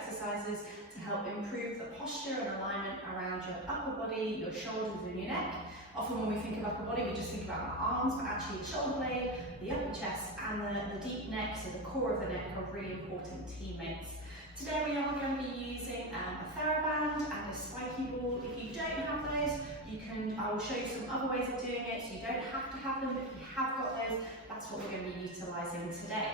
exercises to help improve the posture and alignment around your upper body, your shoulders and your neck. Often when we think of upper body, we just think about our arms, but actually the shoulder blade, the upper chest, and the deep neck, so the core of the neck, are really important teammates. Today we are going to be using a TheraBand and a spiky ball. If you don't have those, I will show you some other ways of doing it, so you don't have to have them, but if you have got those, that's what we're going to be utilising today.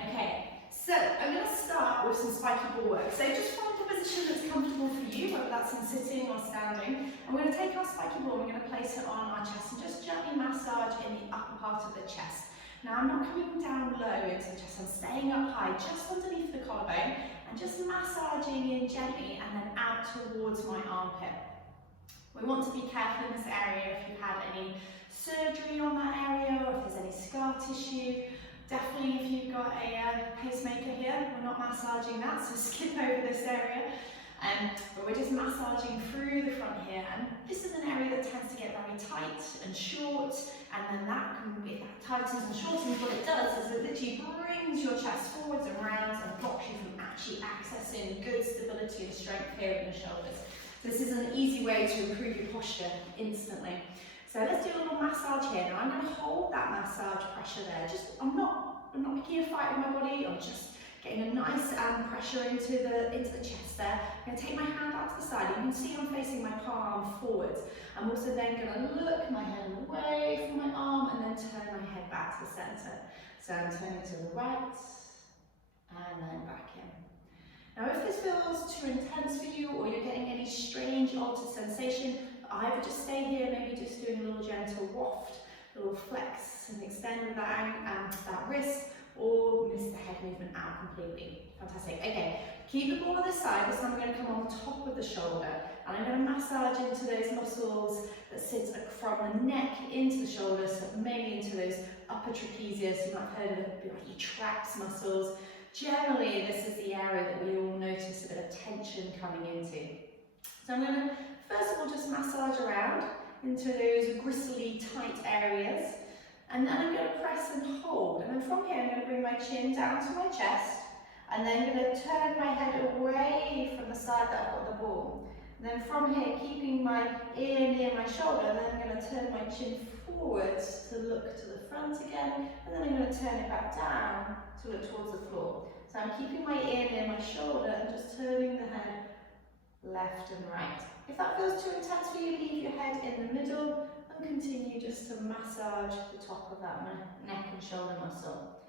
Okay, so I'm going to start with some spiky ball work. So just find a position that's comfortable for you, whether that's in sitting or standing. And we're going to take our spiky ball and we're going to place it on our chest and just gently massage in the upper part of the chest. Now I'm not coming down low into the chest, I'm staying up high, just underneath the collarbone, and just massaging in gently and then out towards my armpit. We want to be careful in this area if you've had any surgery on that area or if there's any scar tissue. Definitely if you've got a pacemaker here, we're not massaging that, so skip over this area. But we're just massaging through the front here, and this is an area that tends to get very tight and short, and then if that tightens and shortens, what it does is it literally brings your chest forwards and rounds and blocks you from actually accessing good stability and strength here in the shoulders. So this is an easy way to improve your posture instantly. So let's do a little massage here. Now I'm going to hold that massage pressure there. I'm not making a fight with my body, I'm just getting a nice pressure into the chest there. I'm going to take my hand out to the side. You can see I'm facing my palm forwards. I'm also then going to look my head away from my arm and then turn my head back to the centre. So I'm turning to the right and then back in. Now if this feels too intense for you or you're getting any strange altered sensation, either just stay here, maybe just doing a little gentle waft, a little flex and extend with that wrist, or miss the head movement out completely. Fantastic. Okay, keep the ball on this side. This time I'm going to come on top of the shoulder and I'm going to massage into those muscles that sit from the neck into the shoulders, so mainly into those upper trapezius. You might have heard of the traps muscles. Generally, this is the area that we all notice a bit of tension coming into. So I'm going to first of all just massage around into those gristly, tight areas. And then I'm going to press and hold. And then from here, I'm going to bring my chin down to my chest. And then I'm going to turn my head away from the side that I've got the ball. And then from here, keeping my ear near my shoulder, then I'm going to turn my chin forwards to look to the front again. And then I'm going to turn it back down to look towards the floor. So I'm keeping my ear near my shoulder and just turning the head left and right. If that feels too intense for you, leave your head in the middle and continue just to massage the top of that neck and shoulder muscle.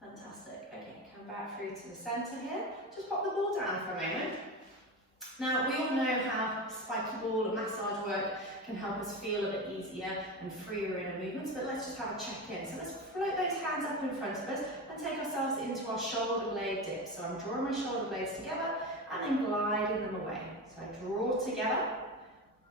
Fantastic. Okay, come back through to the centre here. Just pop the ball down for a moment. Now, we all know how spiky ball and massage work can help us feel a bit easier and freer in our movements, but let's just have a check-in. So let's float those hands up in front of us and take ourselves into our shoulder blade dip. So I'm drawing my shoulder blades together and then gliding them away. So I draw together,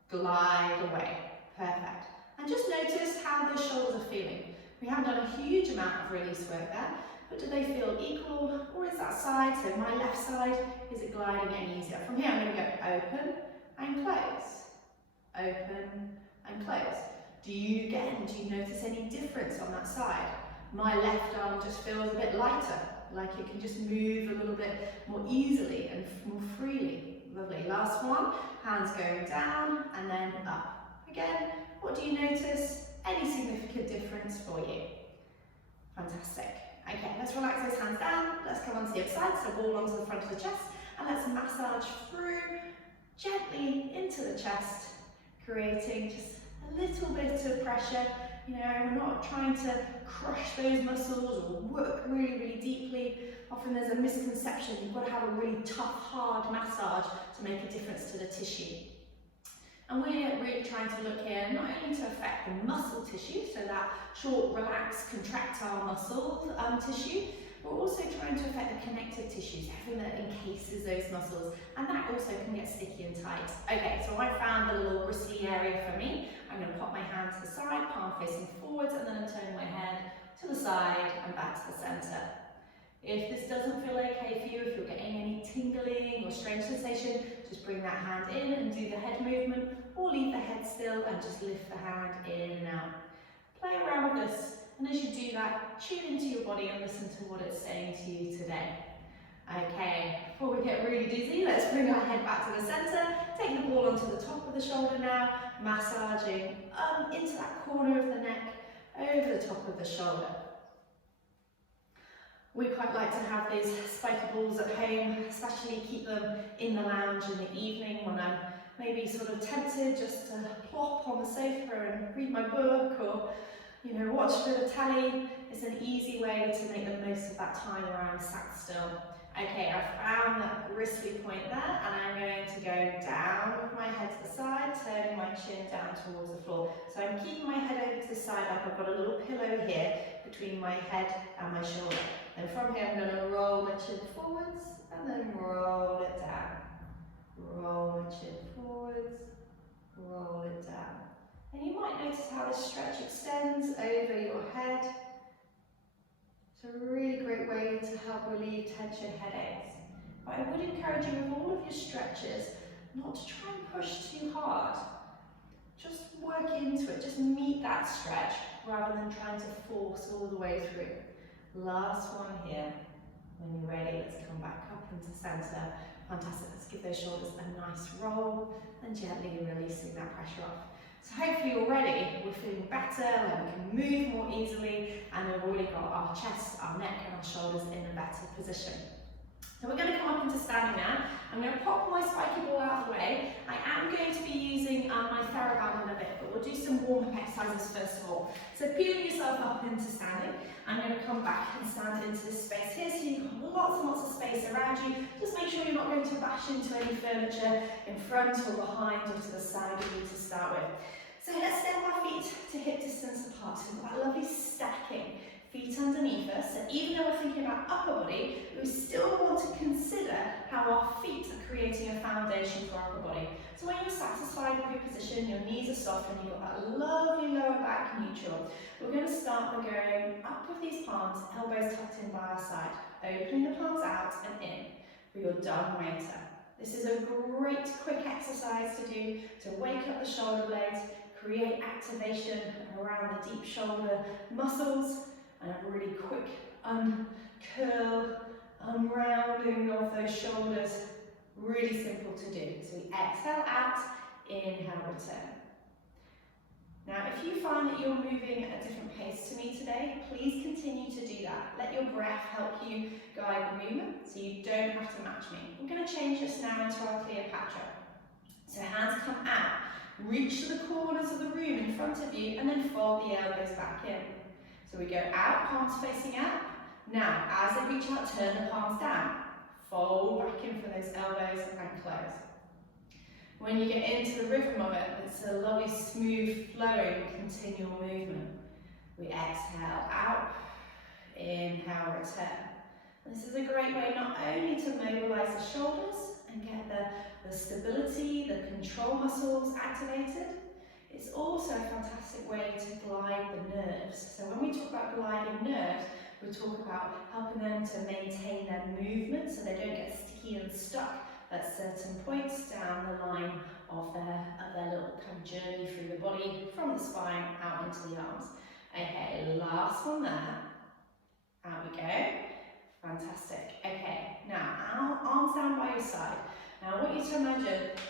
glide away. Perfect. And just notice how those shoulders are feeling. We haven't done a huge amount of release work there, but do they feel equal, or is that side, so my left side, is it gliding any easier? From here I'm going to go open and close, open and close. Do you notice any difference on that side? My left arm just feels a bit lighter, like it can just move a little bit more easily and more freely. Lovely. Last one, hands going down and then up. Again, what do you notice? Any significant difference for you? Fantastic. Okay, let's relax those hands down. Let's come onto the other side, so ball onto the front of the chest, and let's massage through gently into the chest, creating just a little bit of pressure. You know, we're not trying to crush those muscles or work really, really deeply. Often there's a misconception you've got to have a really tough, hard massage to make a difference to the tissue. And we're really trying to look here not only to affect the muscle tissue, so that short, relaxed, contractile muscle tissue, but also trying to affect the connective tissues, everything that encases those muscles, and that also can get sticky and tight. Okay, so I found the little bristly area for me. I'm going to pop my hand to the side, palm facing forwards, and then I'm turning my head to the side and back to the centre. If this doesn't feel okay for you, if you're getting any tingling or strange sensation, just bring that hand in and do the head movement, or leave the head still and just lift the hand in and out. Play around with this, and as you do that, tune into your body and listen to what it's saying to you today. Okay, before we we get really dizzy, let's bring our head back to the center, take the ball onto the top of the shoulder now, massaging into that corner of the neck, over the top of the shoulder. We quite like to have these spiky balls at home, especially keep them in the lounge in the evening when I'm maybe sort of tempted just to plop on the sofa and read my book, or watch a bit of telly. It's an easy way to make the most of that time where I'm sat still. Okay, I've found that gristly point there, and I'm going to go down with my head to the side, turning my chin down towards the floor. So I'm keeping my head over to the side, like I've got a little pillow here between my head and my shoulder. And from here I'm going to roll my chin forwards, and then roll it down. Roll my chin forwards, roll it down. And you might notice how this stretch extends over your head. It's a really great way to help relieve tension headaches. But I would encourage you with all of your stretches not to try and push too hard. Just work into it, just meet that stretch rather than trying to force all the way through. Last one here. When you're ready, let's come back up into center. Fantastic, let's give those shoulders a nice roll and gently releasing that pressure off. So hopefully already we're feeling better, like we can move more easily, and we've already got our chest, our neck and our shoulders in a better position. So we're going to come up into standing now. I'm going to pop my spiky ball out of the way. I am going to be using my TheraBand in a bit, but we'll do some warm-up exercises first of all. So peeling yourself up into standing. I'm going to come back and stand into this space here, so you've got lots and lots of space around you. Just make sure you're not going to bash into any furniture in front or behind or to the side of you to start with. So let's step our feet to hip distance apart. So we've got that lovely stacking. Feet underneath us, so even though we're thinking about upper body, we still want to consider how our feet are creating a foundation for our upper body. So when you're satisfied with your position, your knees are soft and you've got that lovely lower back neutral, we're going to start by going up with these palms, elbows tucked in by our side, opening the palms out and in for your dumb waiter. This is a great quick exercise to do to wake up the shoulder blades, create activation around the deep shoulder muscles, and a really quick uncurl, unrounding of those shoulders. Really simple to do. So we exhale out, inhale, return. Now if you find that you're moving at a different pace to me today, please continue to do that. Let your breath help you guide the movement so you don't have to match me. I'm going to change this now into our Cleopatra. So hands come out, reach to the corners of the room in front of you, and then fold the elbows back in. So we go out, palms facing out. Now, as they reach out, turn the palms down. Fold back in for those elbows and close. When you get into the rhythm of it, it's a lovely, smooth, flowing, continual movement. We exhale out, inhale, return. This is a great way not only to mobilize the shoulders and get the stability, the control muscles activated, it's also a fantastic way to glide the nerves. So when we talk about gliding nerves, we talk about helping them to maintain their movement so they don't get sticky and stuck at certain points down the line of their little kind of journey through the body, from the spine out into the arms. Okay, last one there. Out we go. Fantastic. Okay, now arms down by your side. Now I want you to imagine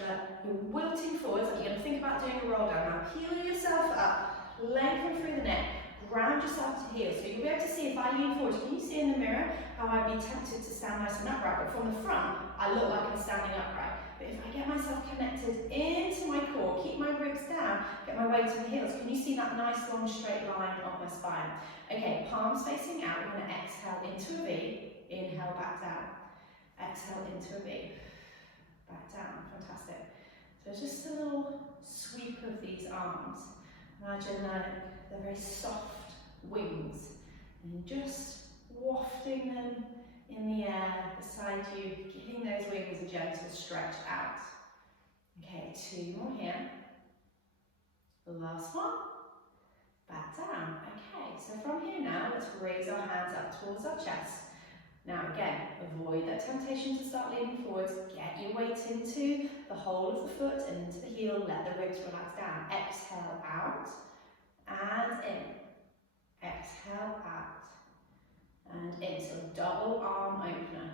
that you're wilting forwards, and you're going to think about doing a roll down. Now peel yourself up, lengthen through the neck, ground yourself to heel. So you'll be able to see if I lean forward. Can you see in the mirror how I'd be tempted to stand nice and upright? But from the front, I look like I'm standing upright. But if I get myself connected into my core, keep my ribs down, get my weight to the heels, can you see that nice long straight line up my spine? Okay, palms facing out. We're going to exhale into a V, inhale back down. Exhale into a V. Back down, fantastic. So just a little sweep of these arms. Imagine they're very soft wings, and just wafting them in the air beside you, giving those wings a gentle stretch out. Okay, 2 more here. The last one. Back down. Okay, so from here now, let's raise our hands up towards our chest. Now again, avoid that temptation to start leaning forwards. Get your weight into the whole of the foot and into the heel. Let the ribs relax down. Exhale out and in. Exhale out and in. So double arm opener.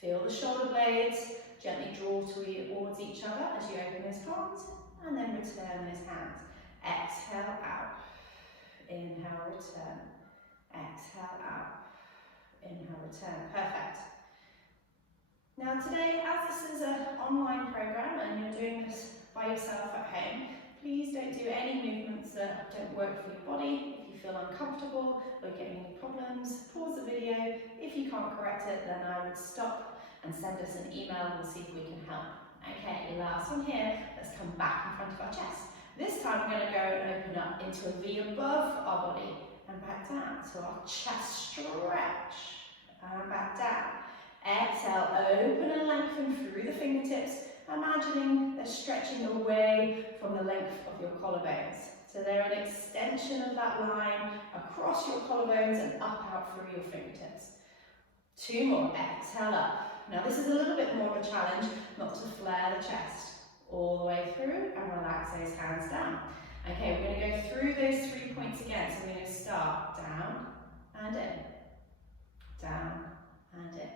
Feel the the shoulder blades, gently draw towards each other as you open those palms, and then return those hands. Exhale out, inhale, return. Exhale out, inhale, return. Perfect. Now today, as this is an online program and you're doing this by yourself at home, please don't do any movements that don't work for your body. If you feel uncomfortable or you're getting any problems, pause the video. If you can't correct it, then I would stop and send us an email and we'll see if we can help. Okay, last one here. Let's come back in front of our chest. This time we're going to go and open up into a V above our body and back down. So our chest stretch and back down. Exhale, open and lengthen through the fingertips, imagining they're stretching away from the length of your collarbones. So they're an extension of that line across your collarbones and up out through your fingertips. 2 more, exhale up. Now this is a little bit more of a challenge, not to flare the chest. All the way through and relax those hands down. Okay, we're going to go through those 3 points again. So we're going to start down and in, down and in.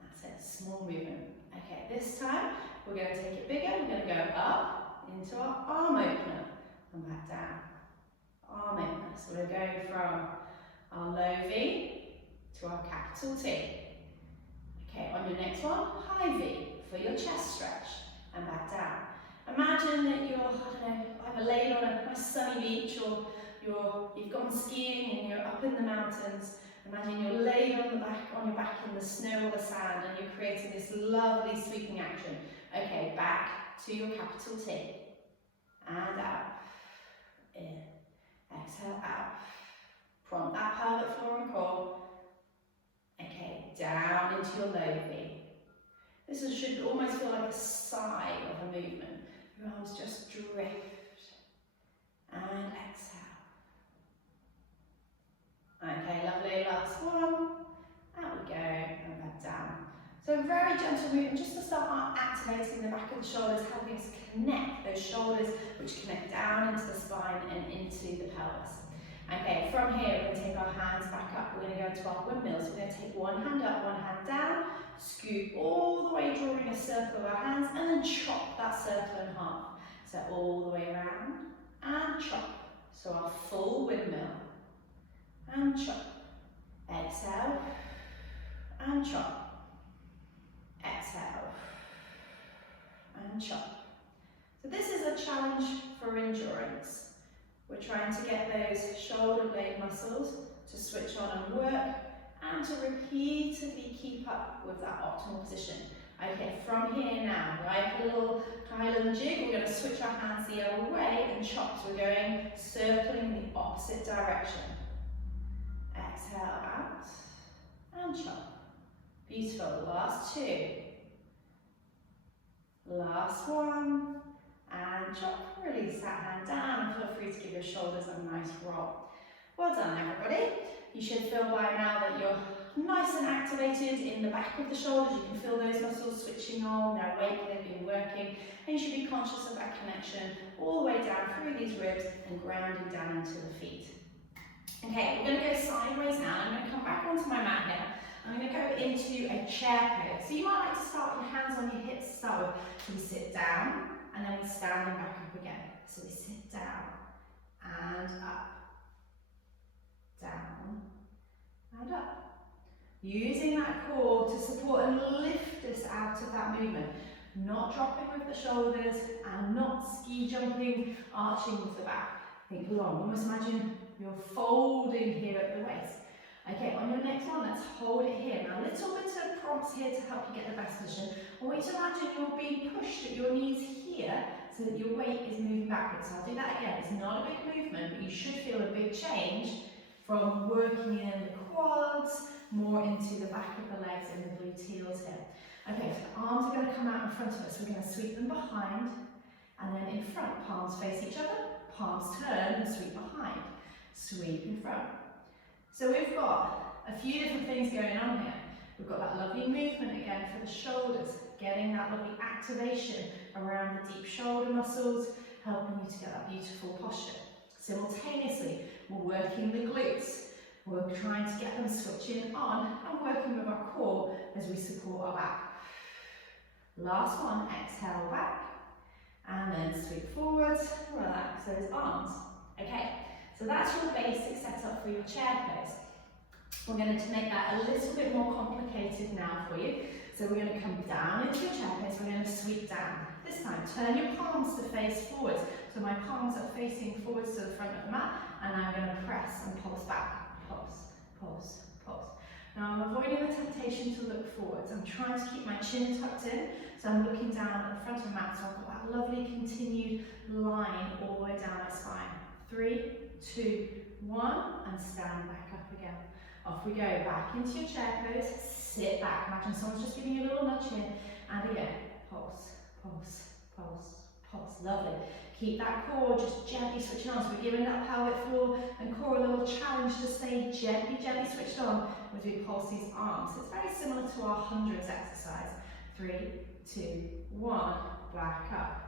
That's it, small movement. Okay, this time we're going to take it bigger. We're going to go up into our arm opener and back down. Arm opener. So we're going from our low V to our capital T. Okay, on your next one, high V for your chest stretch and back down. Imagine that you're, either laid on a nice sunny beach or you've gone skiing and you're up in the mountains. Imagine you're laid on your back in the snow or the sand and you're creating this lovely sweeping action. Okay, back to your capital T. And out. In. Exhale out. Prompt that pelvic floor and core. Okay, down into your low V. This should almost feel like a sigh of a movement. Your arms just drift. And exhale. Okay, lovely. Last one. Out we go. And back down. So very gentle movement just to start activating the back of the shoulders, helping us connect those shoulders, which connect down into the spine and into the pelvis. Okay, from here we're going to take our hands back up. We're going to go into our windmills. We're going to take one hand up, one hand down, scoop all the way, drawing a circle of our hands, and then chop that circle in half. So all the way around and chop. So our full windmill. And chop. Exhale and chop. Exhale and chop. So this is a challenge for endurance. We're trying to get those shoulder blade muscles to switch on and work and to repeatedly keep up with that optimal position. Okay, from here now, like a little Highland jig, we're going to switch our hands the other way and chop. So we're going circling in the opposite direction. Exhale out and chop. Beautiful. Last 2. Last one. And chop. Release that hand down and feel free to give your shoulders a nice roll. Well done, everybody. You should feel by now that you're nice and activated in the back of the shoulders. You can feel those muscles switching on, they're awake, they've been working, and you should be conscious of that connection all the way down through these ribs and grounding down into the feet. Okay, we're going to go sideways now. I'm going to come back onto my mat now. I'm going to go into a chair pose. So you might like to start with your hands on your hips to start with. So we sit down and then we stand and back up again. So we sit down and up, down and up. Using that core to support and lift us out of that movement. Not dropping with the shoulders and not ski jumping, arching with the back. Think long. Almost imagine you're folding here at the waist. Okay, on your next one, let's hold it here. Now, a little bit of prompts here to help you get the best position. I want you to imagine you're being pushed at your knees here so that your weight is moving backwards. So I'll do that again. It's not a big movement, but you should feel a big change from working in the quads, more into the back of the legs and the gluteals here. Okay, so the arms are going to come out in front of us. We're going to sweep them behind, and then in front, palms face each other, palms turn and sweep behind. Sweep in front. So we've got a few different things going on here. We've got that lovely movement again for the shoulders, getting that lovely activation around the deep shoulder muscles, helping you to get that beautiful posture. Simultaneously, we're working the glutes. We're trying to get them switching on and working with our core as we support our back. Last one, exhale back, and then sweep forwards, relax those arms. Okay, so that's your basic setup for your chair pose. We're going to make that a little bit more complicated now for you. So we're going to come down into your chair pose, we're going to sweep down. This time, turn your palms to face forwards. So my palms are facing forwards to the front of the mat, and I'm going to press and pulse back. Pulse, pulse, pulse. Now I'm avoiding the temptation to look forwards. I'm trying to keep my chin tucked in, so I'm looking down at the front of the mat, so I've got that lovely continued line all the way down my spine. 3, 2, 1, and stand back up again. Off we go, back into your chair pose, sit back. Imagine someone's just giving you a little nudge here, and again, pulse, pulse, pulse, pulse. Lovely. Keep that core just gently switching on. So we're giving that pelvic floor and core a little challenge to stay gently, gently switched on as we pulse these arms. It's very similar to our hundreds exercise. 3, 2, 1, back up.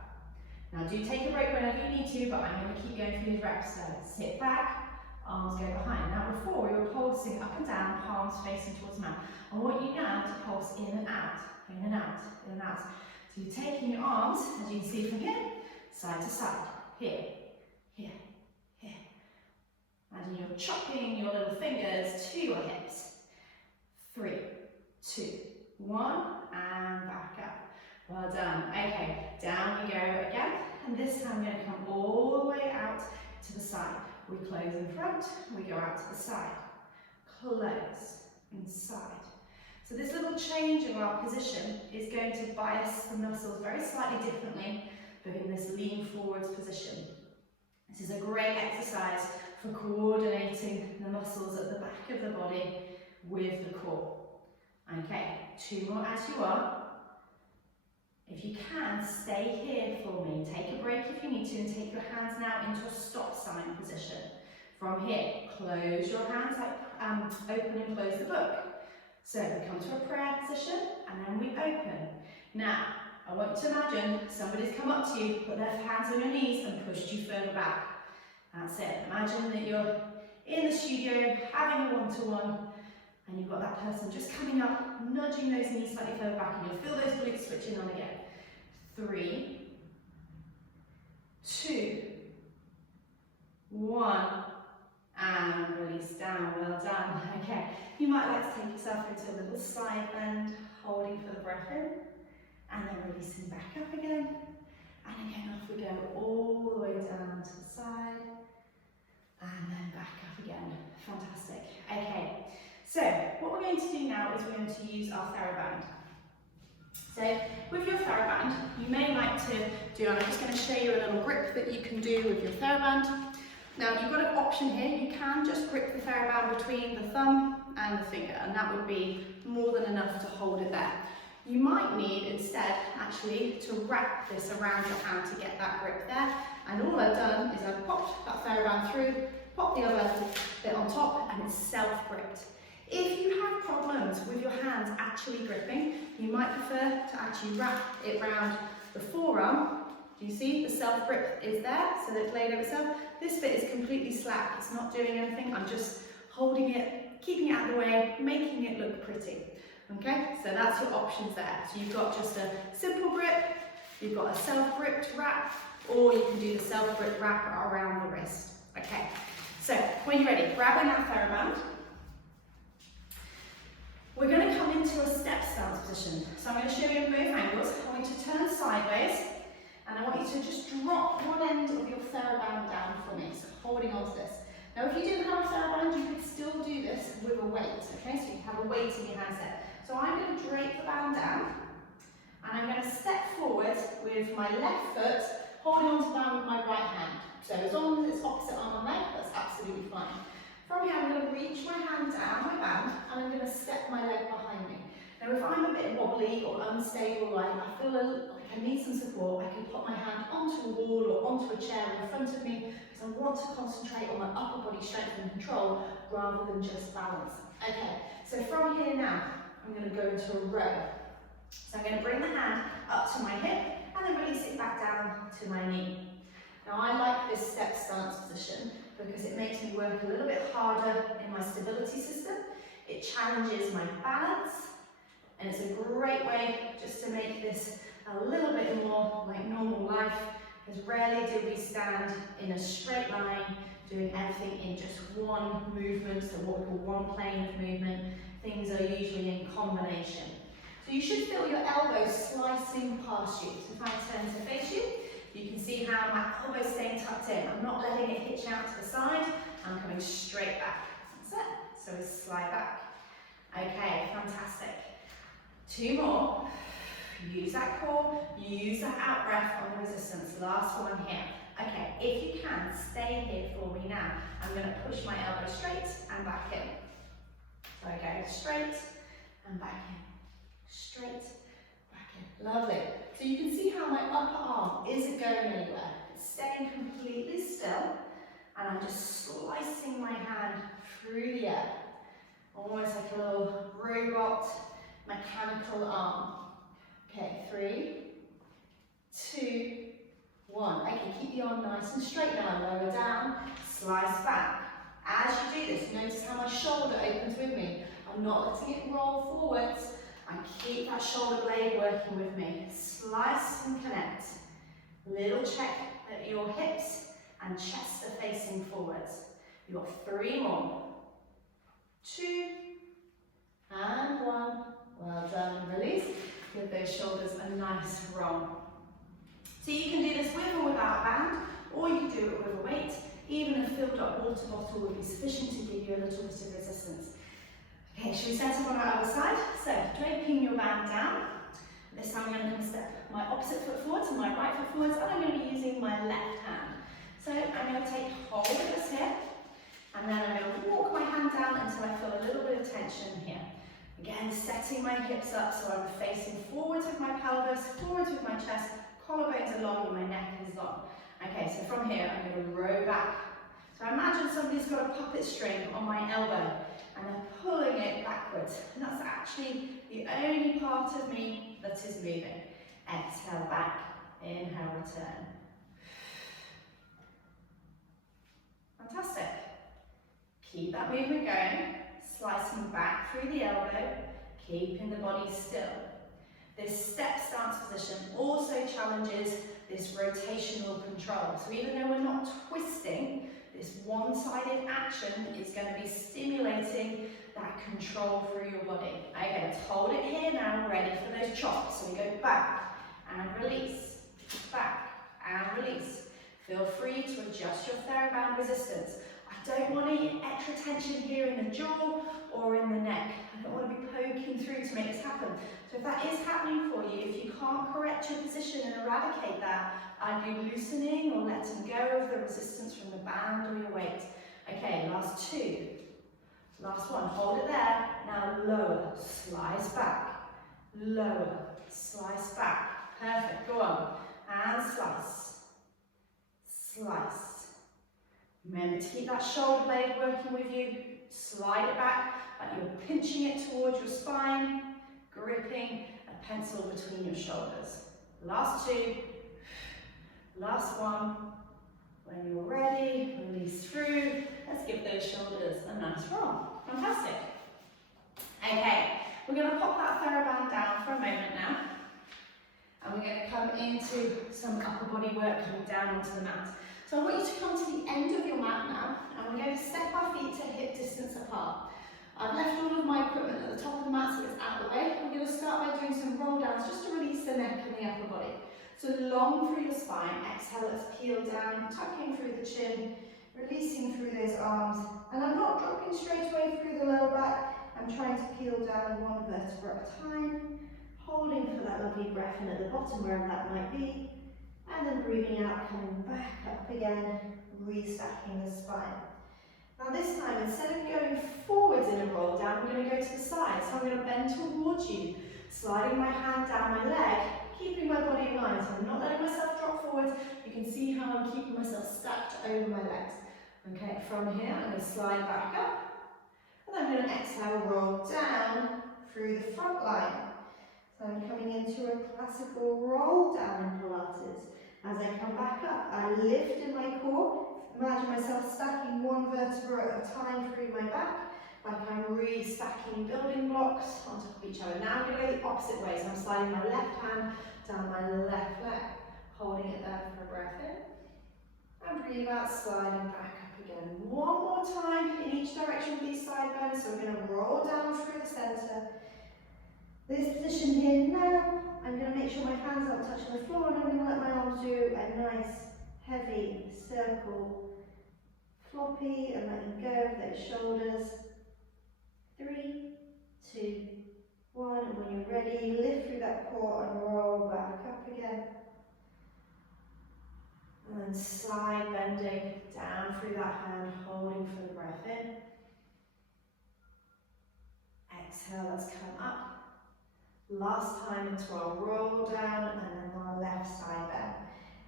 Now do take a break whenever you need to, but I'm going to keep going through these reps. So sit back, arms go behind. Now before we were pulsing up and down, palms facing towards the mat. I want you now to pulse in and out, in and out, in and out. So you're taking your arms, as you can see from here, side to side, here, here, here. And you're chopping your little fingers to your hips. 3, 2, 1, and back up. Well done. Okay, down we go again. And this time we're going to come all the way out to the side. We close in front, we go out to the side. Close, and side. So this little change of our position is going to bias the muscles very slightly differently in this lean forwards position. This is a great exercise for coordinating the muscles at the back of the body with the core. Okay, 2 more as you are. If you can, stay here for me. Take a break if you need to, and take your hands now into a stop sign position. From here, close your hands, like open and close the book. So we come to a prayer position, and then we open. Now, I want you to imagine somebody's come up to you, put their hands on your knees and pushed you further back. That's it. Imagine that you're in the studio having a one-to-one, and you've got that person just coming up, nudging those knees slightly further back, and you'll feel those glutes switching on again. 3, 2, 1, and release down. Well done. Okay, you might like to take yourself into a little side bend, holding for the breath in, and then releasing back up again. And again, off we go all the way down to the side, and then back up again. Fantastic. Okay, so what we're going to do now is we're going to use our TheraBand. So with your TheraBand, you may like to do, and I'm just going to show you a little grip that you can do with your TheraBand. Now you've got an option here, you can just grip the TheraBand between the thumb and the finger, and that would be more than enough to hold it there. You might need instead actually to wrap this around your hand to get that grip there, and all I've done is I've popped that TheraBand through, popped the other bit on top, and it's self-gripped. If you have problems with your hands actually gripping, you might prefer to actually wrap it around the forearm. Do you see the self-grip is there, so that it's laid over itself? This bit is completely slack, it's not doing anything, I'm just holding it, keeping it out of the way, making it look pretty. Okay, so that's your options there. So you've got just a simple grip, you've got a self-gripped wrap, or you can do the self-grip wrap around the wrist. Okay, so when you're ready, grabbing that TheraBand, we're going to come into a step stance position. So I'm going to show you in both angles. I want you to turn sideways, and I want you to just drop one end of your TheraBand down for me, so holding on to this. Now if you didn't have a TheraBand, you could still do this with a weight, okay? So you have a weight in your hand set. So I'm going to drape the band down, and I'm going to step forward with my left foot, holding on to the band with my right hand. So as long as it's opposite arm and leg, that's absolutely fine. From here, I'm going to reach my hand down my band, and I'm going to step my leg behind me. Now if I'm a bit wobbly or unstable, like I feel like I need some support, I can put my hand onto a wall or onto a chair in front of me, because I want to concentrate on my upper body strength and control rather than just balance. Okay, so from here now, I'm going to go into a row. So I'm going to bring the hand up to my hip and then release it back down to my knee. Now I like this step stance position because it makes me work a little bit harder in my stability system. It challenges my balance, and it's a great way just to make this a little bit more like normal life, because rarely do we stand in a straight line doing everything in just one movement, so what we call one plane of movement. Things are usually in combination. So you should feel your elbows slicing past you. So if I turn to face you, you can see how my elbow's staying tucked in. I'm not letting it hitch out to the side. I'm coming straight back. That's it. So we slide back. Okay, fantastic. 2 more. Use that core, use that out breath on the resistance. Last one here. Okay, if you can, stay here for me now. I'm going to push my elbow straight and back in. So I go straight and back in. Straight, back in. Lovely. So you can see how my upper arm isn't going anywhere. It's staying completely still, and I'm just slicing my hand through the air. Almost like a little robot mechanical arm. Okay, 3, 2, 1. Okay, keep the arm nice and straight now. Lower down, slice back. As you do this, notice how my shoulder opens with me. I'm not letting it roll forwards. I keep that shoulder blade working with me. Slice and connect. Little check that your hips and chest are facing forwards. You've got 3 more. 2 and 1. Well done. Release. Give those shoulders a nice roll. So you can do this with or without a band, or you can do it with a weight. Even a filled up water bottle will be sufficient to give you a little bit of resistance. Okay, should we set up on our other side? So, draping your band down. This time I'm going to come step my opposite foot forwards and my right foot forwards, and I'm going to be using my left hand. So I'm going to take hold of this here, and then I'm going to walk my hand down until I feel a little bit of tension here. Again, setting my hips up so I'm facing forwards with my pelvis, forwards with my chest, collarbones are long and my neck is long. Okay, so from here I'm going to row back. So imagine somebody's got a puppet string on my elbow and they're pulling it backwards. And that's actually the only part of me that is moving. Exhale back, inhale, return. Fantastic. Keep that movement going. Slicing back through the elbow, keeping the body still. This step stance position also challenges this rotational control. So even though we're not twisting, this one-sided action is going to be stimulating that control through your body. Okay, let's hold it here now, ready for those chops. So we go back and release, back and release. Feel free to adjust your TheraBand resistance. I don't want any extra tension here in the jaw or in the neck. I don't want to be poking through to make this happen. So if that is happening for you, if you can't correct your position and eradicate that, I'd be loosening or letting go of the resistance from the band or your weight. Okay, last 2. Last one, hold it there. Now lower, slice back. Lower, slice back. Perfect, go on. And slice. Slice. Remember to keep that shoulder blade working with you. Slide it back like you're pinching it towards your spine, gripping a pencil between your shoulders. Last 2. Last one. When you're ready, release through. Let's give those shoulders a nice roll. Fantastic. Okay, we're going to pop that TheraBand down for a moment now. And we're going to come into some upper body work coming down onto the mat. So I want you to come to the end of your mat now, and we're going to step our feet to hip distance apart. I've left all of my equipment at the top of the mat so it's out of the way. We're going to start by doing some roll downs just to release the neck and the upper body. So long through your spine, exhale, let's peel down, tucking through the chin, releasing through those arms. And I'm not dropping straight away through the lower back, I'm trying to peel down one vertebra at a time, holding for that lovely breath in at the bottom wherever that might be. And then breathing out, coming back up again, restacking the spine. Now this time, instead of going forwards in a roll down, we're going to go to the side. So I'm going to bend towards you, sliding my hand down my leg, keeping my body in line. So I'm not letting myself drop forwards. You can see how I'm keeping myself stacked over my legs. Okay, from here, I'm going to slide back up. And then I'm going to exhale, roll down through the front line. So I'm coming into a classical roll down in Pilates. As I come back up, I lift in my core, imagine myself stacking one vertebra at a time through my back, like I'm really stacking building blocks on top of each other. Now I'm going to go the opposite way, so I'm sliding my left hand down my left leg, holding it there for a breath in, and breathe out, sliding back up again. One more time in each direction with these side bends, so we're going to roll down through the centre. This position here now, I'm going to make sure my hands aren't touching the floor, and I'm going to let my arms do a nice heavy circle floppy and letting go of those shoulders. 3, 2, 1, and when you're ready, lift through that core and roll back up again. And then side bending down through that hand, holding for the breath in. Exhale, let's come up. Last time into our roll down and then our left side bend.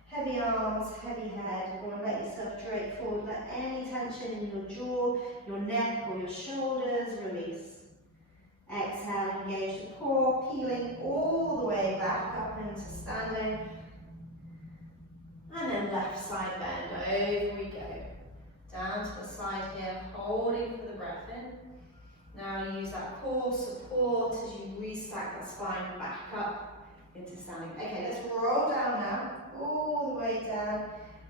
Heavy arms, heavy head. You want to let yourself drape forward. Let any tension in your jaw, your neck or your shoulders release. Exhale, engage the core, peeling all the way back up into standing. And then left side bend, over we go. Down to the side here, holding for the breath in. Now use that core support as you restack that spine back up into standing. Okay, let's roll down now, all the way down,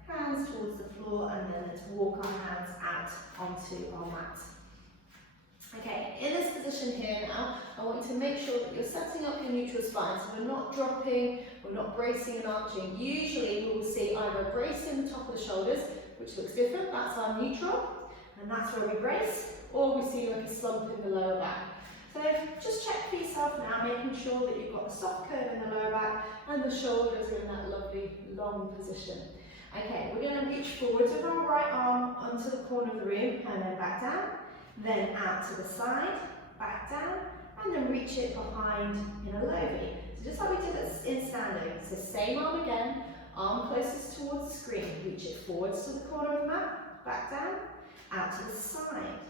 hands towards the floor, and then let's walk our hands out onto our mat. Okay, in this position here now, I want you to make sure that you're setting up your neutral spine, so we're not dropping, we're not bracing and arching. Usually we will see either a brace in the top of the shoulders, which looks different, that's our neutral, and that's where we brace, or we see like a slump in the lower back. So just check for yourself now, making sure that you've got a soft curve in the lower back and the shoulders are in that lovely long position. Okay, we're going to reach forwards with our right arm onto the corner of the room and then back down, then out to the side, back down, and then reach it behind in a low V. So just like we did in standing. So same arm again, arm closest towards the screen, reach it forwards to the corner of the mat, back down, out to the side,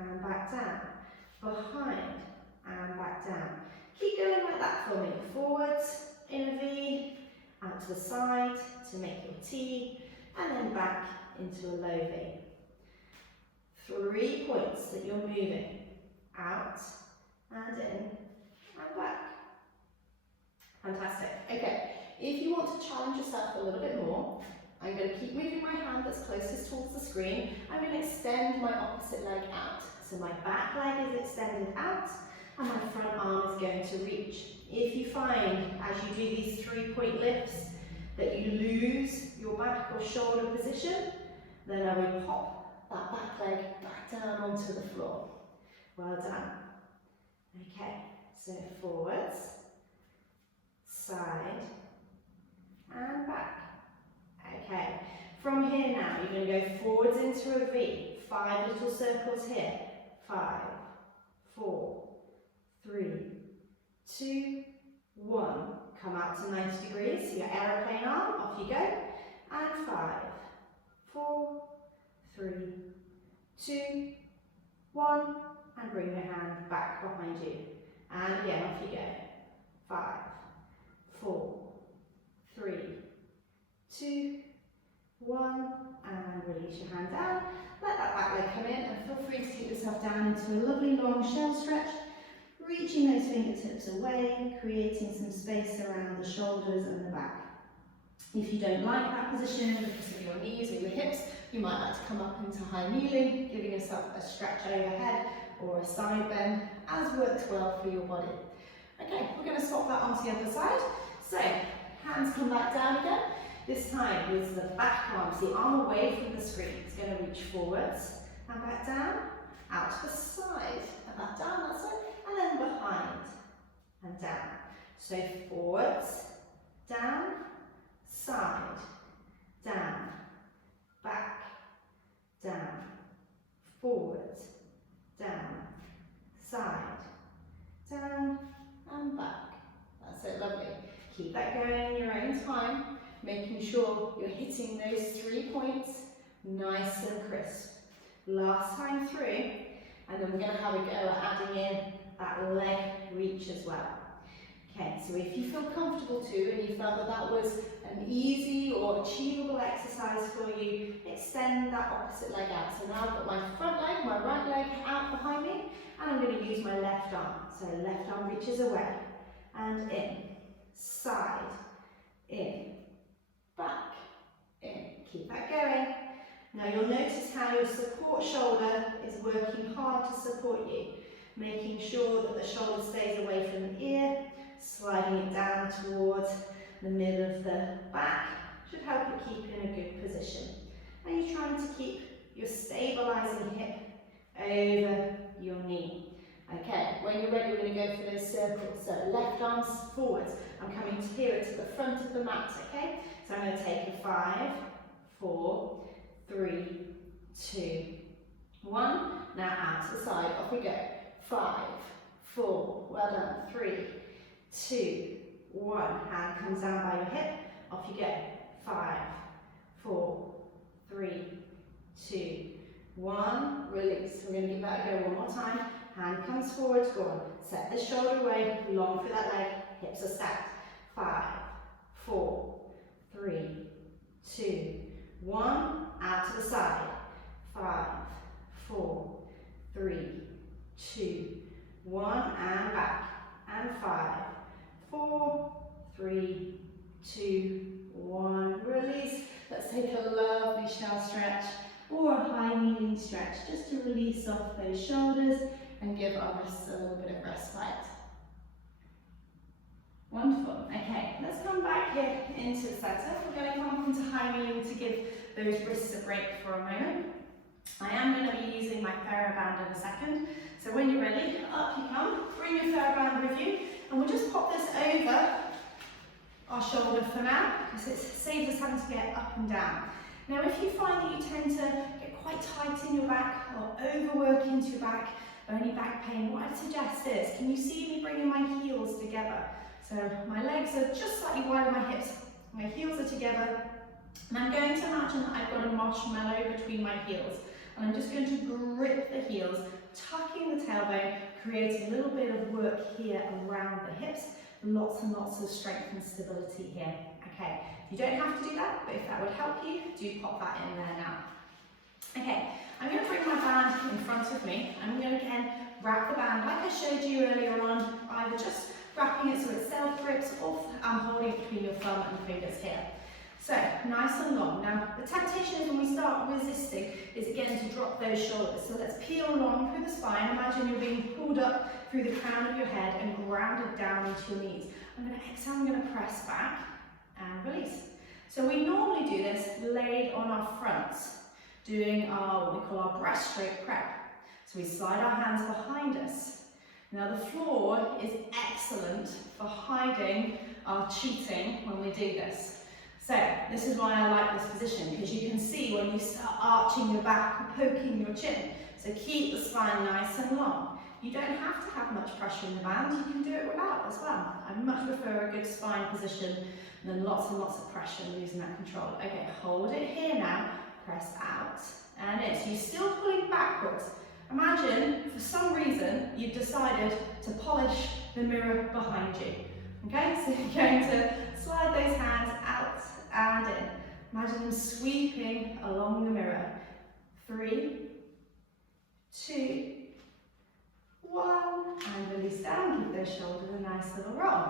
and back down, behind, and back down. Keep going like that for me. Forwards in a V, out to the side to make your T, and then back into a low V. 3 points that you're moving. Out, and in, and back. Fantastic. Okay, if you want to challenge yourself a little bit more, I'm going to keep moving my hand that's closest towards the screen. I'm going to extend my opposite leg out. So my back leg is extended out and my front arm is going to reach. If you find, as you do these 3-point lifts, that you lose your back or shoulder position, then I will pop that back leg back down onto the floor. Well done. Okay, so forwards, side, and back. Okay, from here now, you're going to go forwards into a V. 5 little circles here. 5, 4, 3, 2, 1. Come out to 90 degrees, so your aeroplane arm, off you go. And 5, 4, 3, 2, 1. And bring your hand back behind you. And again, off you go. 5, 4, 3, 2, 1. And release your hand down. Let that back leg come in and feel free to take yourself down into a lovely long shell stretch, reaching those fingertips away, creating some space around the shoulders and the back. If you don't like that position because of your knees or your hips, you might like to come up into high kneeling, giving yourself a stretch overhead or a side bend, as works well for your body. Okay, we're going to swap that onto the other side. So, hands come back down again. This time with the back arm, so the arm away from the screen. It's going to reach forwards and back down, out to the side and back down, that's it, and then behind and down. So forwards, down, side, down, back, down, forwards, down, side, down, and back. That's it, lovely. Keep that going in your own time, making sure you're hitting those 3 points nice and crisp. Last time through, and then we're going to have a go at adding in that leg reach as well. Okay, So if you feel comfortable to, and you felt that that was an easy or achievable exercise for you, extend that opposite leg out. So now I've got my front leg, my right leg out behind me, and I'm going to use my left arm. So left arm reaches away, and in, side, in, back, in. Keep that going. Now you'll notice how your support shoulder is working hard to support you, making sure that the shoulder stays away from the ear, sliding it down towards the middle of the back should help it keep in a good position. And you're trying to keep your stabilising hip over your knee. Okay, when you're ready, we're going to go for those circles. So left arm's forwards. I'm coming here to the front of the mat, okay? So I'm going to take a 5, 4, 3, 2, 1. Now out to the side, off we go. 5, 4, well done. 3, 2, 1. Hand comes down by your hip, off you go. 5, 4, 3, 2, 1. Release. We're going to give that a go one more time. Hand comes forward, go on. Set the shoulder away, long through that leg, hips are stacked. 5, 4, 3, 2, 1. Out to the side. 5, 4, 3, 2, 1. And back. And 5, 4, 3, 2, 1. Release. Let's take a lovely shell stretch or a high kneeling stretch just to release off those shoulders and give our wrists a little bit of respite. Wonderful. Okay, let's come back here into the center. We're going to come up into high kneeling to give those wrists a break for a moment. I am going to be using my TheraBand in a second. So when you're ready, up you come. Bring your TheraBand with you, and we'll just pop this over our shoulder for now, because it saves us having to get up and down. Now, if you find that you tend to get quite tight in your back or overwork into your back, or any back pain, what I'd suggest is, can you see me bringing my heels together? So my legs are just slightly wide of my hips, my heels are together, and I'm going to imagine that I've got a marshmallow between my heels, and I'm just going to grip the heels, tucking the tailbone, creating a little bit of work here around the hips, lots and lots of strength and stability here. Okay, you don't have to do that, but if that would help you, do pop that in there now. Okay, I'm going to bring my band in front of me, and I'm going to again wrap the band like I showed you earlier on, either just wrapping it so it self-grips, or I'm holding it between your thumb and fingers here. So, nice and long. Now, the temptation is when we start resisting is again to drop those shoulders. So let's peel long through the spine. Imagine you're being pulled up through the crown of your head and grounded down into your knees. I'm going to exhale, I'm going to press back and release. So we normally do this laid on our fronts, doing our, what we call our breaststroke prep. So we slide our hands behind us. Now the floor is excellent for hiding our cheating when we do this. So this is why I like this position, because you can see when you start arching your back or poking your chin. So keep the spine nice and long. You don't have to have much pressure in the band, you can do it without as well. I much prefer a good spine position than lots and lots of pressure and losing that control. Okay, hold it here now, press out and in. So you're still pulling backwards. Imagine, for some reason, you've decided to polish the mirror behind you. Okay, so you're going to slide those hands out and in. Imagine them sweeping along the mirror. 3, 2, 1, and release down. Give those shoulders a nice little roll.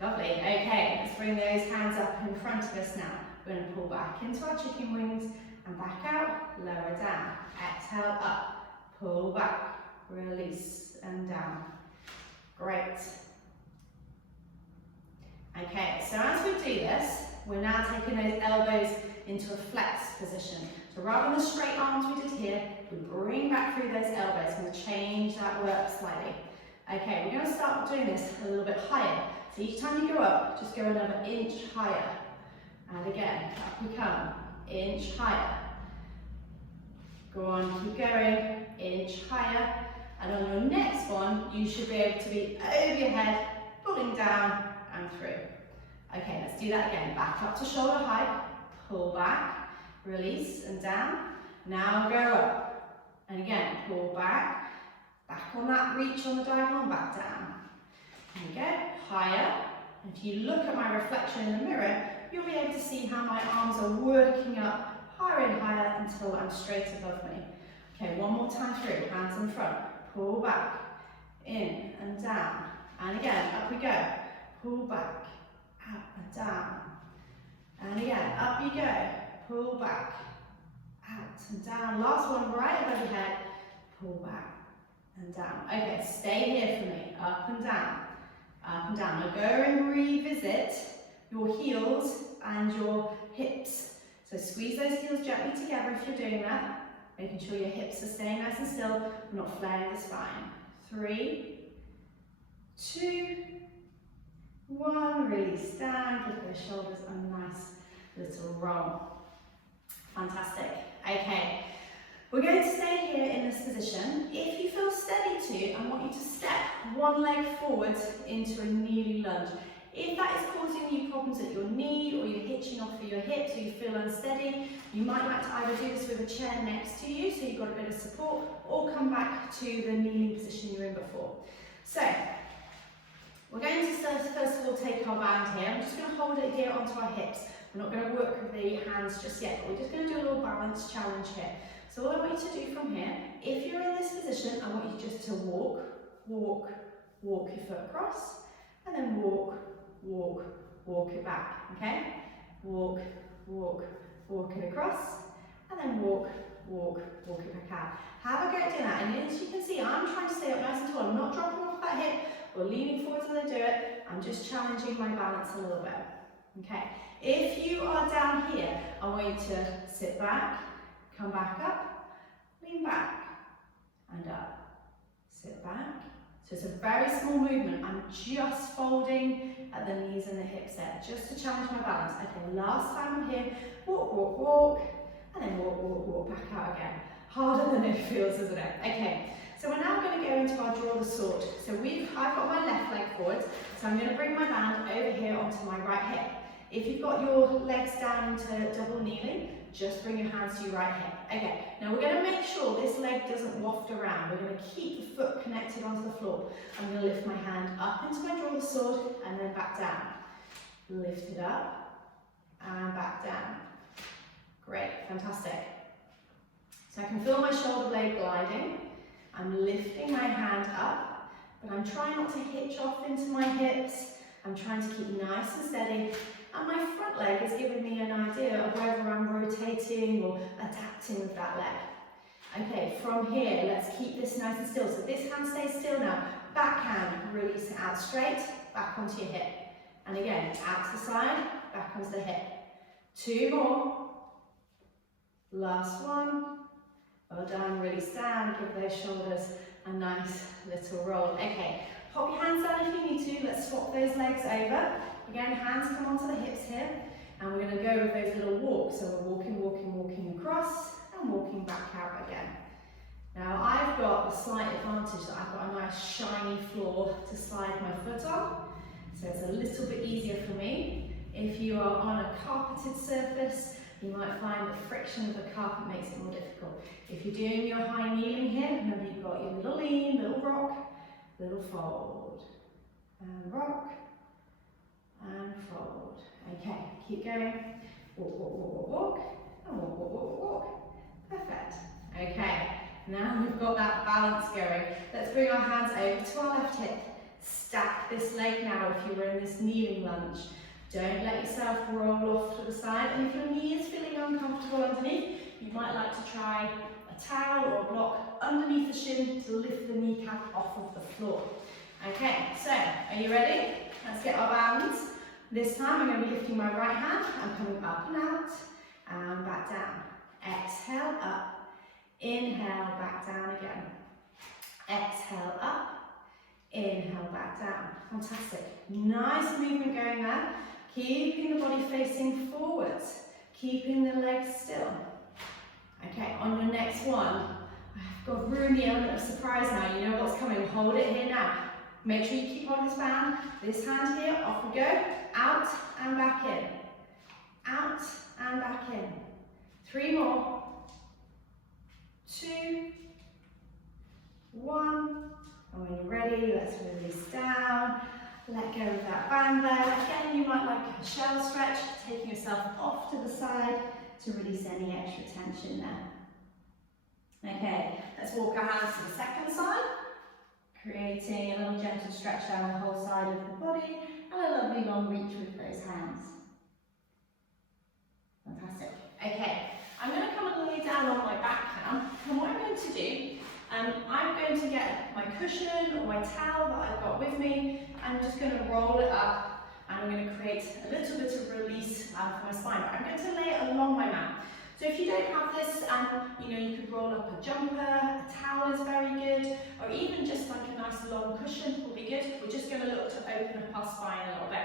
Lovely. Okay, let's bring those hands up in front of us now. We're going to pull back into our chicken wings and back out, lower down. Exhale up, pull back, release and down. Great. Okay, so as we do this, we're now taking those elbows into a flex position. So rather than the straight arms we did here, we bring back through those elbows. We'll change that work slightly. Okay, we're going to start doing this a little bit higher. So each time you go up, just go another inch higher. And again, up we come, inch higher. Go on, keep going, inch higher. And on your next one, you should be able to be over your head, pulling down and through. Okay, let's do that again. Back up to shoulder height, pull back, release and down. Now go up. And again, pull back on that reach on the diagonal, back down. There you go, higher, If you look at my reflection in the mirror, you'll be able to see how my arms are working up higher and higher until I'm straight above me. Okay, one more time through, hands in front, pull back, in and down, and again, up we go, pull back, up and down, and again, up you go, pull back, out and down, last one right above your head, pull back and down. Okay, stay here for me, up and down, up and down. Now go and revisit your heels and your hips. So squeeze those heels gently together if you're doing that, making sure your hips are staying nice and still, we're not flaring the spine. 3, 2, 1, release down, give those shoulders a nice little roll. Fantastic. Okay, we're going to stay here in this position. If you feel steady too, I want you to step one leg forwards into a kneeling lunge. If that is causing you problems at your knee, or you're hitching off for your hips, or you feel unsteady, you might like to either do this with a chair next to you, so you've got a bit of support, or come back to the kneeling position you were in before. So, we're going to first of all take our band here. I'm just going to hold it here onto our hips. We're not going to work with the hands just yet, but we're just going to do a little balance challenge here. So all I want you to do from here, if you're in this position, I want you just to walk, walk, walk your foot across, and then walk, walk, walk it back, okay? Walk, walk, walk it across, and then walk, walk, walk it back out. Have a go at doing that, and as you can see, I'm trying to stay up nice and tall. I'm not dropping off that hip or leaning forwards as I do it. I'm just challenging my balance a little bit, okay? If you are down here, I want you to sit back, come back up, lean back, and up, sit back. So it's a very small movement. I'm just folding at the knees and the hips there, just to challenge my balance. Okay, last time I'm here, walk, walk, walk, and then walk, walk, walk, back out again. Harder than it feels, isn't it? Okay, so we're now going to go into our draw the sword. So I've got my left leg forward, so I'm going to bring my band over here onto my right hip. If you've got your legs down into double kneeling, just bring your hands to your right hip. Okay, now we're going to make sure this leg doesn't waft around. We're going to keep the foot connected onto the floor. I'm going to lift my hand up into my draw the sword and then back down. Lift it up and back down. Great, fantastic. So I can feel my shoulder blade gliding. I'm lifting my hand up, but I'm trying not to hitch off into my hips. I'm trying to keep nice and steady. And my front leg is giving me an idea of whether I'm rotating or adapting with that leg. Okay, from here, let's keep this nice and still. So this hand stays still now. Back hand, release it out straight, back onto your hip. And again, out to the side, back onto the hip. 2 more. Last one. Well done, release down, give those shoulders a nice little roll. Okay, pop your hands down if you need to. Let's swap those legs over. Again, hands come onto the hips here, and we're going to go with those little walks. So we're walking, walking, walking across, and walking back out again. Now I've got the slight advantage that I've got a nice shiny floor to slide my foot on, so it's a little bit easier for me. If you are on a carpeted surface, you might find the friction of the carpet makes it more difficult. If you're doing your high kneeling here, remember you've got your little lean, little rock, little fold, and rock, and fold. Okay, keep going. Walk, walk, walk, walk, walk, and walk, walk, walk, walk. Perfect. Okay, now we've got that balance going. Let's bring our hands over to our left hip. Stack this leg now if you were in this kneeling lunge. Don't let yourself roll off to the side, and if your knee is feeling uncomfortable underneath, you might like to try a towel or a block underneath the shin to lift the kneecap off of the floor. Okay, so are you ready? Let's get our balance. This time I'm going to be lifting my right hand. I'm coming up and out and back down. Exhale up, inhale back down again. Exhale up, inhale back down. Fantastic. Nice movement going there. Keeping the body facing forwards, keeping the legs still. Okay, on your next one, I've got room the element of surprise now. You know what's coming. Hold it here now. Make sure you keep on this band. This hand here, off we go. Out and back in. Out and back in. 3 more. 2, 1. And when you're ready, let's release down. Let go of that band there. Again, you might like a shell stretch, taking yourself off to the side to release any extra tension there. Okay, let's walk our hands to the second side, creating a little gentle stretch down the whole side of the body and a lovely long reach with those hands. Fantastic. Okay, I'm going to come and lay down on my back now, and what I'm going to do, I'm going to get my cushion or my towel that I've got with me. I'm just going to roll it up and I'm going to create a little bit of release for my spine. But I'm going to lay it along my mat. So if you don't have this, you could roll up a jumper, a towel is very good, or even just like a nice long cushion will be good. We're just going to look to open up our spine a little bit.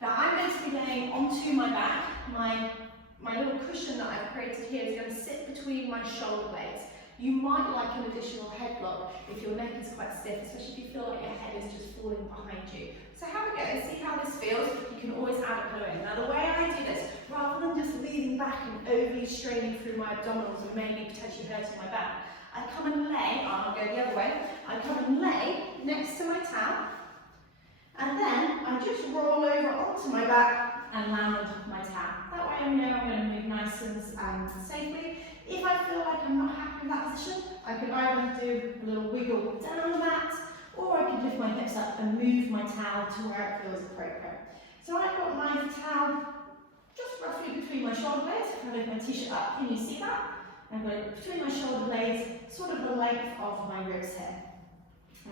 Now I'm going to be laying onto my back. My little cushion that I've created here is going to sit between my shoulder blades. You might like an additional head lock if your neck is quite stiff, especially if you feel like your head is just falling behind you. So have a go and see how this feels. You can always add a pillow in. Now the way I do this, rather than just leaning back and overly straining through my abdominals and maybe potentially hurting my back, I come and lay, I'll go the other way, I come and lay next to my towel, and then I just roll over onto my back and land my towel. That way I know I'm going to move nice and safely. If I feel like I'm not happy with that position, I could either do a little wiggle down the mat, or I could lift my hips up and move my towel to where it feels appropriate. So I've got my towel just roughly between my shoulder blades. If I lift my t-shirt up, can you see that? I've got it between my shoulder blades, sort of the length of my ribs here.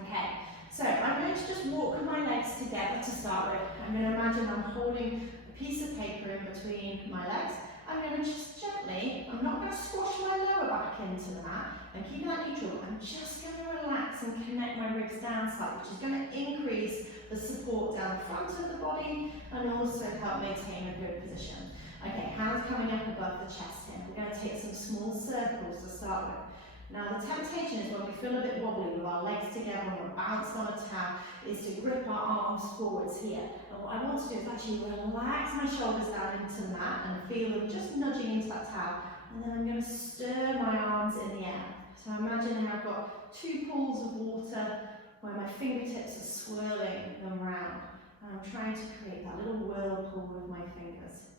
Okay, so I'm going to just walk my legs together to start with. I'm going to imagine I'm holding a piece of paper in between my legs. I'm going to just gently, I'm not going to squash my lower back into the mat and keep that neutral. I'm just going to relax and connect my ribs down slightly, which is going to increase the support down the front of the body and also help maintain a good position. Okay, hands coming up above the chest here. We're going to take some small circles to start with. Now the temptation is when we feel a bit wobbly with our legs together and we're bounced on a towel, is to grip our arms forwards here. And what I want to do is actually relax my shoulders down into the mat and feel them just nudging into that towel. And then I'm going to stir my arms in the air. So imagine how I've got two pools of water where my fingertips are swirling them round. And I'm trying to create that little whirlpool with my fingers.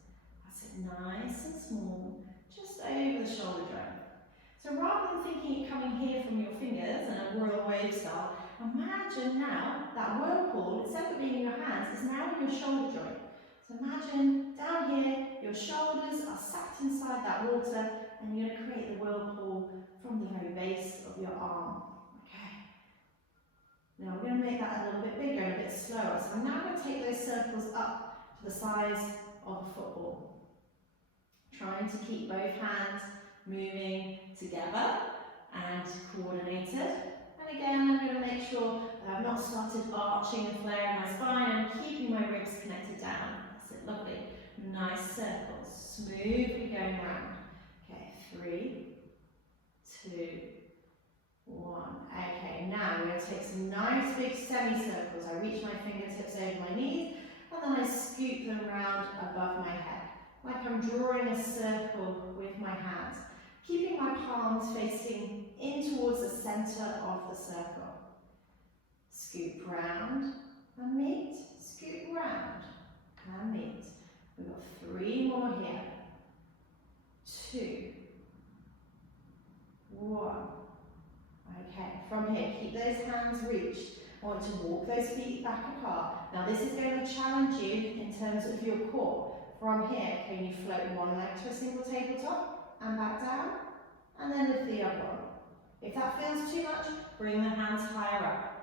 That's it, nice and small, just over the shoulder joint. So rather than thinking it coming here from your fingers in a royal wave style, imagine now that whirlpool, instead of being in your hands, is now in your shoulder joint. So imagine down here, your shoulders are sat inside that water and you're going to create the whirlpool from the very base of your arm. Okay. Now we're going to make that a little bit bigger and a bit slower. So I'm now going to take those circles up to the size of a football. Trying to keep both hands moving together and coordinated. And again, I'm going to make sure that I've not started arching and flaring my spine and keeping my ribs connected down. That's it, lovely. Nice circles, smoothly going round. Okay, 3, 2, 1. Okay, now we're going to take some nice big semicircles. I reach my fingertips over my knees and then I scoop them round above my head, like I'm drawing a circle with my hands, keeping my palms facing in towards the centre of the circle. Scoop round and meet, scoop round and meet. We've got 3 more here. 2, 1. Okay, from here, keep those hands reached. I want to walk those feet back apart. Now this is going to challenge you in terms of your core. From here, can you float one leg to a single tabletop and back down? And then lift the other one. If that feels too much, bring the hands higher up.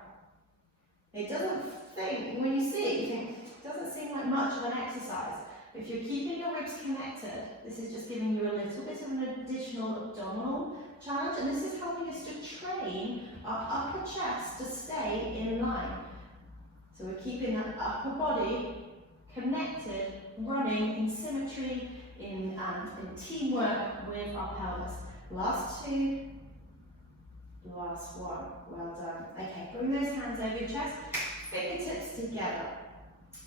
It doesn't think, when you see it, you think, it doesn't seem like much of an exercise. If you're keeping your ribs connected, this is just giving you a little bit of an additional abdominal challenge, and this is helping us to train our upper chest to stay in line. So we're keeping that upper body connected, running in symmetry, in teamwork with our pelvis. Last 2, last 1. Well done. Okay, bring those hands over your chest, fingertips together.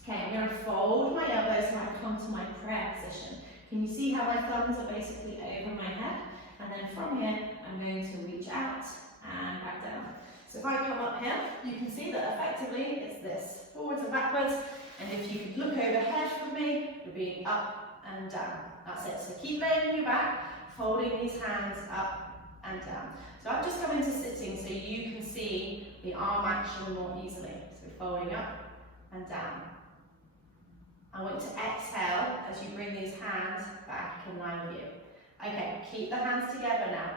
Okay, I'm going to fold my elbows so I come to my prayer position. Can you see how my thumbs are basically over my head? And then from here, I'm going to reach out and back down. So if I come up here, you can see that effectively it's this, forwards and backwards, and if you could look overhead from me, it would be up and down. That's it. So keep laying your back, folding these hands up and down. So I've just come into sitting so you can see the arm action more easily. So folding up and down. I want you to exhale as you bring these hands back in line with you. Okay, keep the hands together now.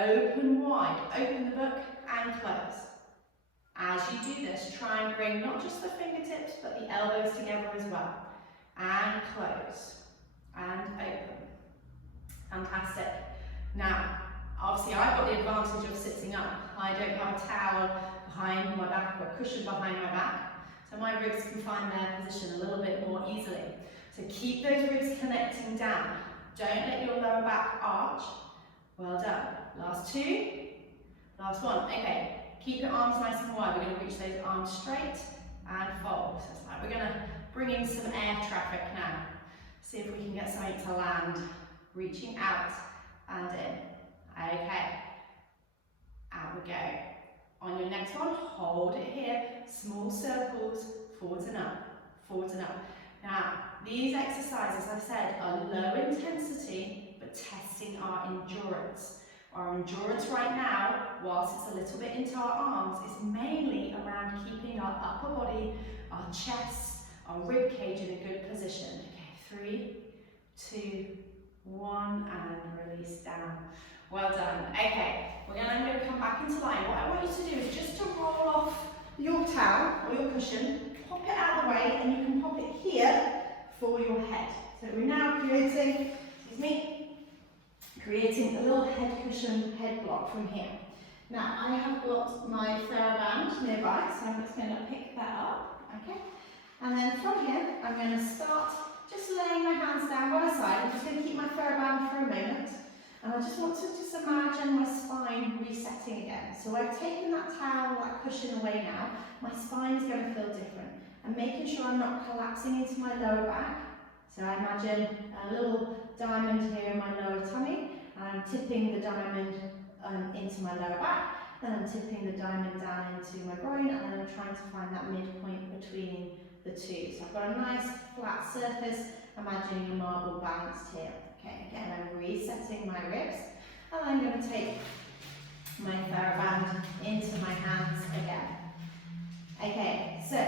Open wide, open the book and close. As you do this, try and bring not just the fingertips but the elbows together as well. And close and open. Fantastic. Now, obviously I've got the advantage of sitting up. I don't have a towel behind my back or a cushion behind my back. So my ribs can find their position a little bit more easily. So keep those ribs connecting down. Don't let your lower back arch. Well done. Last two. Last one. Okay. Keep your arms nice and wide. We're going to reach those arms straight and fold. So it's like we're going to bring in some air traffic now. See if we can get something to land. Reaching out and in. Okay. Out we go. On your next one, hold it here. Small circles, forwards and up, forwards and up. Now, these exercises, I've said, are low intensity, but testing our endurance. Our endurance right now, whilst it's a little bit into our arms, is mainly around keeping our upper body, our chest, our rib cage in a good position. Okay, 3, 2, 1, and release down. Well done. Okay, I'm going to come back into line. What I want you to do is just to roll off your towel or your cushion, pop it out of the way, and you can pop it here for your head. So we're now creating a little head cushion, head block from here. Now I have got my TheraBand nearby, so I'm just going to pick that up, okay? And then from here, I'm going to start just laying my hands down by my side. I'm just going to keep my TheraBand for a moment. And I just want to just imagine my spine resetting again. So I've taken that towel, that cushion away now. My spine's going to feel different. I'm making sure I'm not collapsing into my lower back. So I imagine a little diamond here in my lower tummy. And I'm tipping the diamond into my lower back. Then I'm tipping the diamond down into my groin. And then I'm trying to find that midpoint between the two. So I've got a nice flat surface, imagining a marble balanced here. Okay, again, I'm resetting my ribs, and I'm going to take my TheraBand into my hands again. Okay, so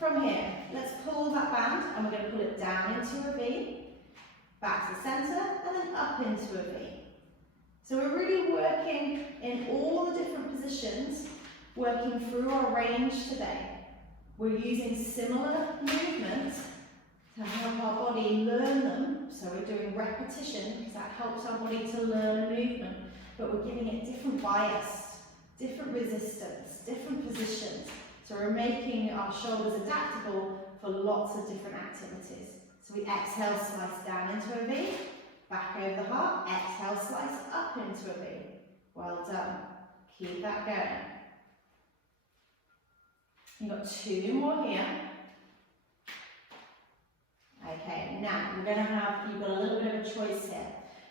from here, let's pull that band, and we're going to pull it down into a V, back to the centre, and then up into a V. So we're really working in all the different positions, working through our range today. We're using similar movements to help our body learn them. So we're doing repetition because that helps our body to learn a movement, but we're giving it different bias, different resistance, different positions. So we're making our shoulders adaptable for lots of different activities. So we exhale, slice down into a V, back over the heart, exhale, slice up into a V. Well done. Keep that going. You've got two more here. Okay, now you've got a little bit of a choice here.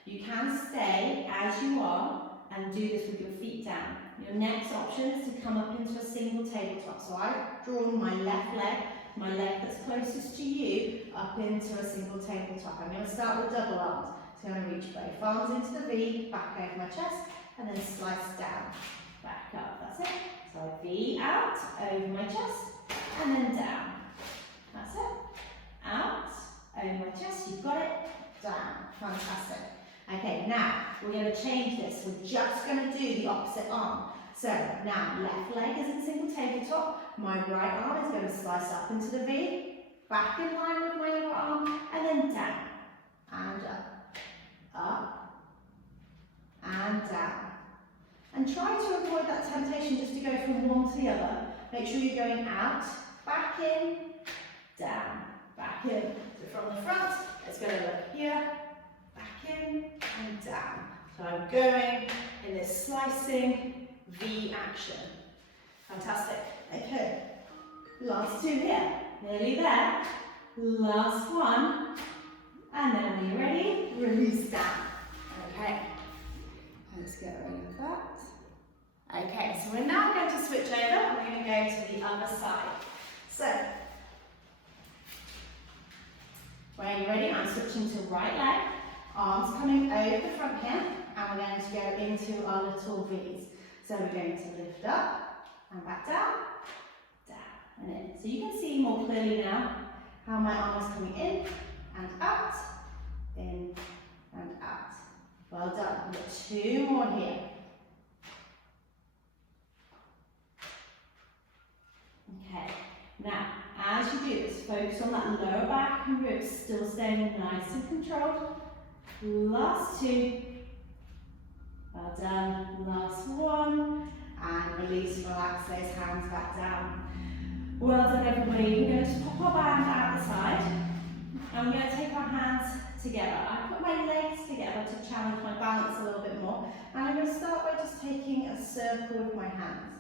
You can stay as you are and do this with your feet down. Your next option is to come up into a single tabletop. So I've drawn my left leg, my leg that's closest to you, up into a single tabletop. I'm going to start with double arms. So I'm going to reach both arms into the V, back over my chest, and then slice down, back up. That's it. So I V out, over my chest, and then down. That's it. Out, over my chest, you've got it, down. Fantastic. Okay, now we're going to change this. We're just going to do the opposite arm. So now left leg is in single tabletop. My right arm is going to slice up into the V, back in line with my other arm, and then down, and up, and down. And try to avoid that temptation just to go from one to the other. Make sure you're going out, back in, down, back in. So from the front, it's going to look here, back in, and down. So I'm going in this slicing V action. Fantastic. Okay, last two here. Nearly there. Last one. And then when you're ready, release down. Okay. Let's get rid of that. Okay, so we're now going to switch over and we're going to go to the other side. So, when you're ready, I'm switching to right leg, arms coming over the front here, and we're going to go into our little V's. So we're going to lift up and back down, down and in. So you can see more clearly now how my arm is coming in and out, in and out. Well done. We've got 2 more here. Okay, now as you do this, focus on that lower back and ribs still staying nice and controlled. Last 2. Well done. Last 1. And release, relax those hands back down. Well done, everybody. We're going to pop our band out the side. And we're going to take our hands together. I put my legs together to challenge my balance a little bit more. And I'm going to start by just taking a circle with my hands.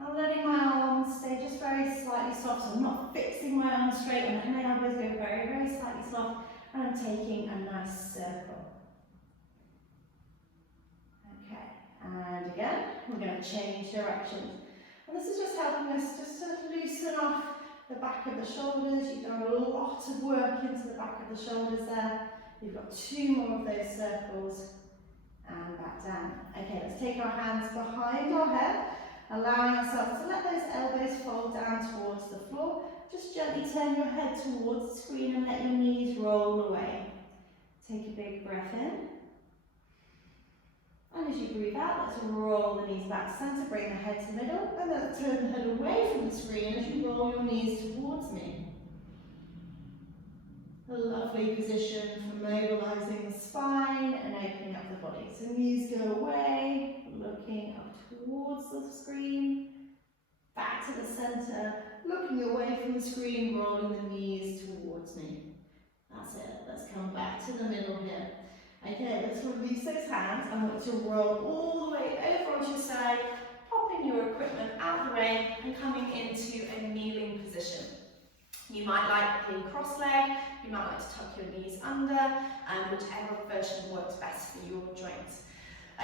I'm letting my arms stay just very slightly soft. So I'm not fixing my arms straight. I'm letting my elbows go very, very slightly soft. And I'm taking a nice circle. Okay, and again, we're going to change directions. And this is just helping us just to loosen off the back of the shoulders. You've done a lot of work into the back of the shoulders there. You've got 2 more of those circles and back down. Okay, let's take our hands behind our head, allowing ourselves to let those elbows fold down towards the floor. Just gently turn your head towards the screen and let your knees roll away. Take a big breath in. And as you breathe out, let's roll the knees back to centre, bring the head to the middle, and then turn the head away from the screen as you roll your knees towards me. A lovely position for mobilising the spine and opening up the body. So knees go away, looking up towards the screen, back to the centre, looking away from the screen, rolling the knees towards me. That's it. Let's come back to the middle here. Okay, let's release those hands. I want you to roll all the way over onto your side, popping your equipment out of the way and coming into a kneeling position. You might like the cross leg, you might like to tuck your knees under, and whichever version works best for your joints.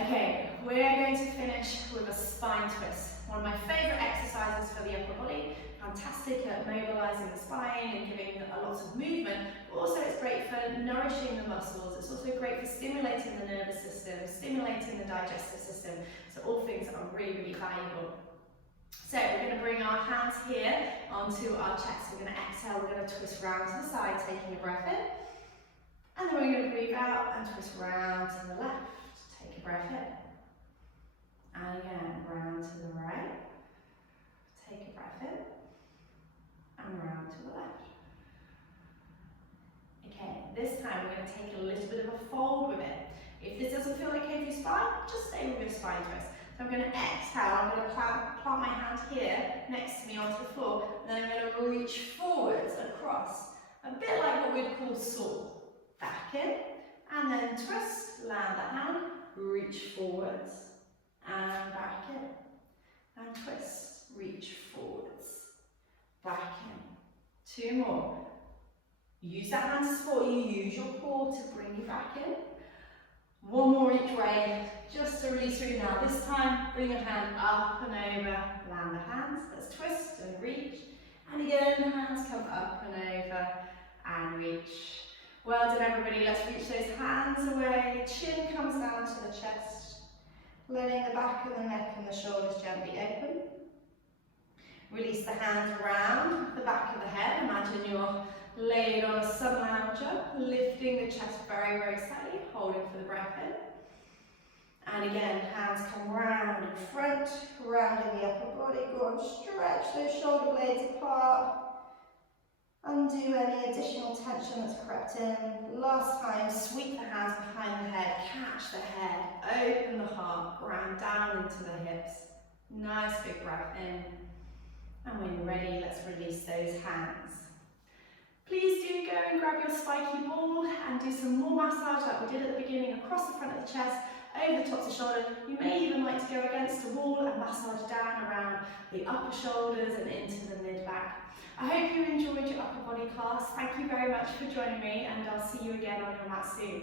Okay, we're going to finish with a spine twist. One of my favourite exercises for the upper body. Fantastic at mobilising the spine and giving a lot of movement, but also it's great for nourishing the muscles. It's also great for stimulating the nervous system, stimulating the digestive system. So all things that are really, really valuable. So we're going to bring our hands here onto our chest. We're going to exhale, we're going to twist round to the side, taking a breath in. And then we're going to breathe out and twist round to the left. Take a breath in. And again, round to the right. Take a breath in. And round to the left. Okay, this time we're going to take a little bit of a fold with it. If this doesn't feel okay for your spine, just stay with your spine twist. So I'm going to exhale, I'm going to plant my hand here next to me onto the floor, and then I'm going to reach forwards across, a bit like what we'd call saw. Back in, and then twist, land the hand, reach forwards, and back in, and twist, reach forwards, back in. 2 more. Use that hand to support you, use your core to bring you back in. 1 more each way, just to release through now. This time, bring your hand up and over, land the hands, let's twist and reach. And again, hands come up and over, and reach. Well done everybody, let's reach those hands away, chin comes down to the chest, letting the back of the neck and the shoulders gently open. Release the hands around the back of the head, imagine you're laid on a sun lounger, lifting the chest very, very slightly, holding for the breath in. And again, hands come round in front, rounding the upper body, go and stretch those shoulder blades apart. Undo any additional tension that's crept in. Last time, sweep the hands behind the head, catch the head, open the heart, ground down into the hips. Nice big breath in. And when you're ready, let's release those hands. Please do go and grab your spiky ball and do some more massage like we did at the beginning, across the front of the chest, over the tops of the shoulder. You may even like to go against a wall and massage down around the upper shoulders and into the mid-back. I hope you enjoyed your upper body class. Thank you very much for joining me, and I'll see you again on your mat soon.